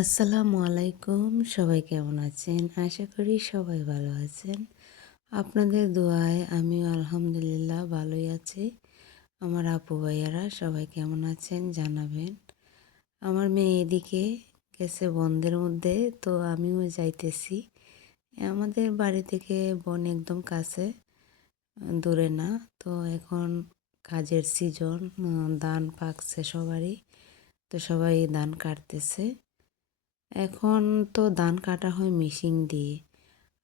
আসসালামু আলাইকুম। সবাই কেমন আছেন? আশা করি সবাই ভালো আছেন। আপনাদের দোয়ায় আমিও আলহামদুলিল্লাহ ভালোই আছি। আমার আপু ভাইয়ারা সবাই কেমন আছেন জানাবেন। আমার মেয়ে এদিকে গেছে বনের মধ্যে, তো আমিও যাইতেছি। আমাদের বাড়ি থেকে বন একদম কাছে, দূরে না। তো এখন কাজের সিজন, ধান পাকছে সবারই। তো সবাই ধান কাটতেছে। এখন তো ধান কাটা হয় মেশিন দিয়ে।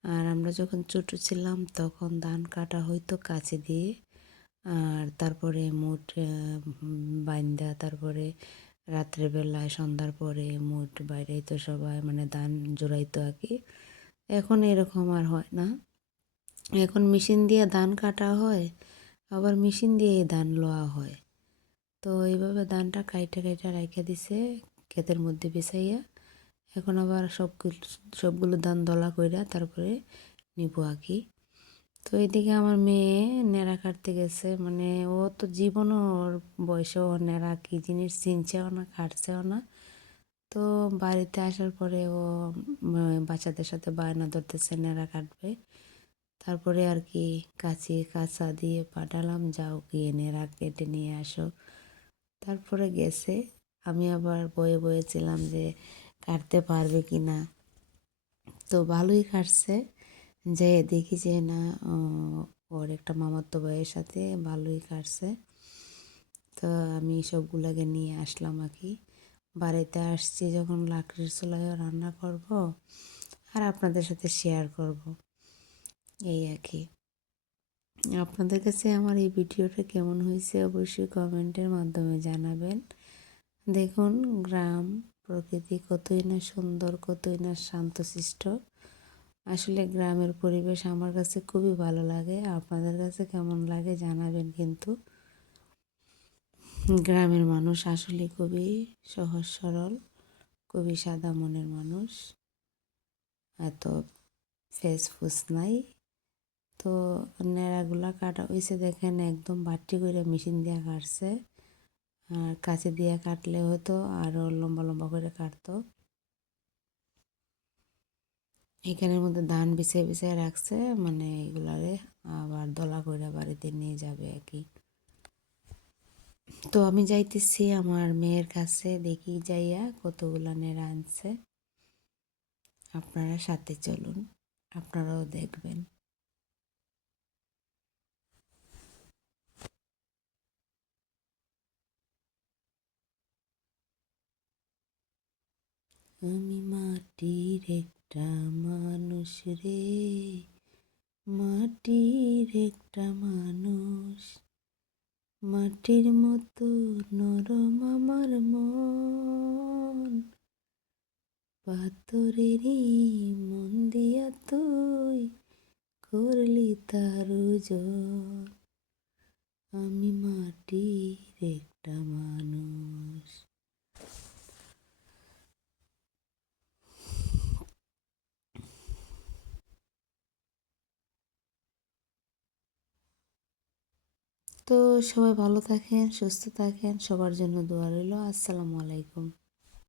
আর আমরা যখন ছোট ছিলাম তখন ধান কাটা হইতো কাঁচি দিয়ে। আর তারপরে মুঠ বাইন্দা, তারপরে রাত্রেবেলায় সন্ধ্যার পরে মুঠ বাইরাইতো সবাই, মানে ধান জোড়াইতো আর কি। এখন এরকম আর হয় না। এখন মেশিন দিয়ে ধান কাটা হয়, আবার মেশিন দিয়ে ধান লোয়া হয়। তো এইভাবে ধানটা কাইটা কাইটা রাইখা দিছে ক্ষেতের মধ্যে বিছাইয়া। এখন আবার সবগুলো ধান দলা কইরা তারপরে নিবো আর কি। তো এদিকে আমার মেয়ে ন্যাড়া কাটতে গেছে, মানে ও তো জীবনও ওর বয়সেও ন্যাড়া কি জিনিস চিনছেও না, কাটছেও না। তো বাড়িতে আসার পরে ও বাচ্চাদের সাথে বায়না ধরতেছে ন্যাড়া কাটবে। তারপরে আর কি কাঁচা দিয়ে পাঠালাম, যাও গিয়ে ন্যাড়া কেটে নিয়ে আসো। তারপরে গেছে। আমি আবার বয়ে বয়েছিলাম যে কাটতে পারবে কি না। তো ভালোই কাটছে। যে দেখি যে না, ওর একটা মামাতো ভাইয়ের সাথে ভালোই কাটছে। তো আমি সবগুলাকে নিয়ে আসলাম আর কি। বাড়িতে আসছি যখন লাকড়ির চুলায় রান্না করব আর আপনাদের সাথে শেয়ার করব, এই আর কি। আপনাদের কাছে আমার এই ভিডিওটা কেমন হয়েছে অবশ্যই কমেন্টের মাধ্যমে জানাবেন। দেখুন, গ্রাম প্রকৃতি কতই না সুন্দর, কতই না শান্তশিষ্ট। আসলে গ্রামের পরিবেশ আমার কাছে খুবই ভালো লাগে। আপনাদের কাছে কেমন লাগে জানাবেন কিন্তু। গ্রামের মানুষ আসলে খুবই সহজ সরল, খুবই সাদা মনের মানুষ, এত ফেসফুস নাই। তো ন্যাড়াগুলা কাটা হয়েছে দেখেন, একদম বাটি করে মেশিন দিয়ে কাটছে। আর কাছে দিয়ে কাটলে হয়তো আরও লম্বা লম্বা করে কাটতো। এখানের মধ্যে ধান বিছিয়ে বিছিয়ে রাখছে, মানে এগুলারে আবার দলা করে বাড়িতে নিয়ে যাবে আর কি। তো আমি যাইতেছি আমার মেয়ের কাছে, দেখি যাইয়া কতগুলা নেড়া আনছে। আপনারা সাথে চলুন, আপনারাও দেখবেন। আমি মাটির একটা মানুষ রে, মাটির একটা মানুষ, মাটির মতো নরম আমার মন, পাথরেরই মন দিয়া তুই করলি তার ওজন। আমি মাটির একটা মানুষ। তো সবাই ভালো থাকেন, সুস্থ থাকেন, সবার জন্য দোয়া রইল। আসসালামু আলাইকুম।